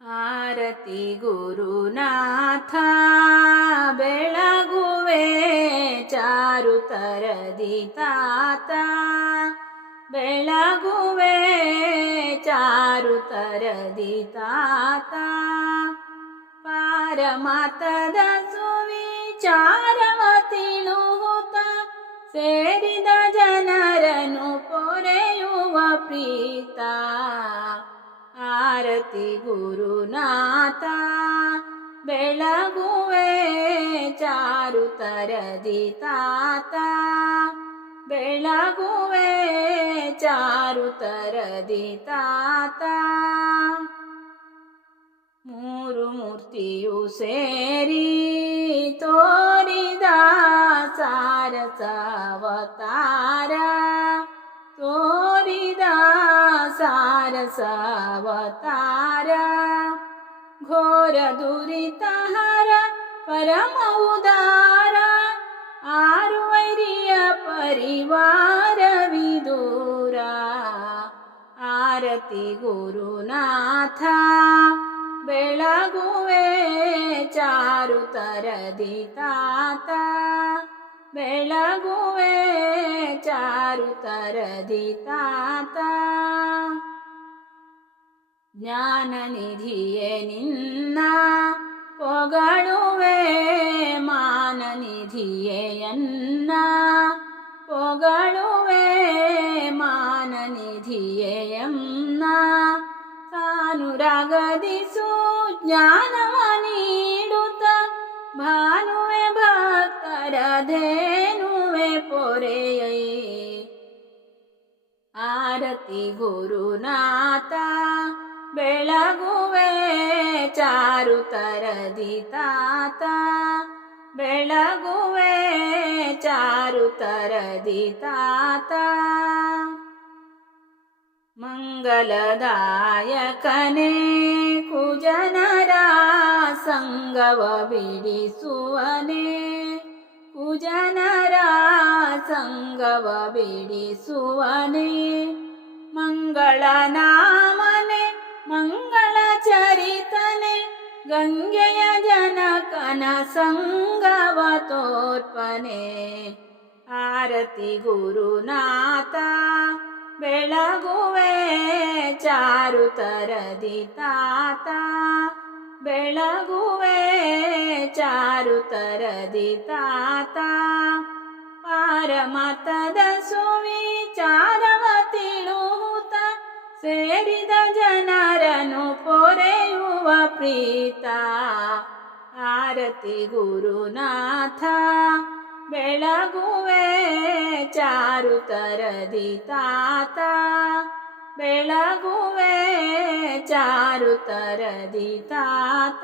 ಆರತಿ ಗುರುನಾಥ ಬೆಳಗುವೆ ಚಾರು ತರದಿ ತಾತ ಬೆಳಗುವೆ ಚಾರು ತರದಿ ತಾತ ಪಾರಮಾತದ ಸುವಿಚಾರವ ತಿಳುಹುತ ಸೇರಿದ ಜನರನ್ನು ಪೊರೆಯುವ ಪ್ರೀತ ಆರತಿ ಗುರುನಾಥ, ಬೆಳಗುವೆ ಚಾರು ತರದಿ ತಾತ, ಬೆಳಗುವೆ ಚಾರು ತರದಿ ತಾತ. ಮೂರು ಮೂರ್ತಿಯು ಸೇರಿ ತೋರಿದ ಸಾರಸಾವತಾರ ಸಾರಸಾವತಾರ ಘೋರ ದುರಿತಹರ ಪರಮ ಉದಾರ ಆರು ವೈರಿಯ ಪರಿವಾರ ವಿದೂರ ಆರತಿ ಗುರುನಾಥ ಬೆಳಗುವೆ ಚಾರು ತರದಿ ತಾತ ಬೆಳಗುವೆ ಚಾರು ತರದಿ ತಾತ ಜ್ಞಾನ ನಿಧಿಯೇ ನಿನ್ನ ಪೊಗಳುವೆ ಮಾನ ನಿಧಿಯೆಯನ್ನ ಪೊಗಳುವೆ ಮಾನ ನಿಧಿಯೆಯನ್ನ ತಾನುರಾಗದಿಸು ಜ್ಞಾನವ ನೀಡುತ್ತ ಭಾನುವೆ ಭಕ್ತರ ಧೇನುವೆ ಪೊರೆಯೈ ಆರತಿ ಗುರುನಾಥ ಚಾರು ತರದಿ ತಾತ, ಬೆಳಗುವೆ ಚಾರು ತರದಿ ತಾತ. ಮಂಗಲದಾಯಕನೇ, ಕುಜನರ ಸಂಗವ ಬಿಡಿಸುವನೇ. ಕುಜನರ ಸಂಗವ ಬಿಡಿಸುವನೇ. ಮಂಗಳ ನಾಮನೆ, ಮಂಗಳ ಗಂಗೆಯ ಜನಕನ ಸಂಗವ ತೋರ್ಪನೆ ಆರತಿ ಗುರುನಾಥ ಬೆಳಗುವೆ ಚಾರು ತರದಿ ತಾತ ಬೆಳಗುವೆ ಚಾರು ತರದಿ ತಾತ ಪಾರಮತದ ಸುವಿಚಾರವ ಪ್ರೀತ ಆರತಿ ಗುರುನಾಥ ಬೆಳಗುವೆ ಚಾರು ತರದಿ ತಾತ ಬೆಳಗುವೆ ಚಾರು ತರದಿ ತಾತ.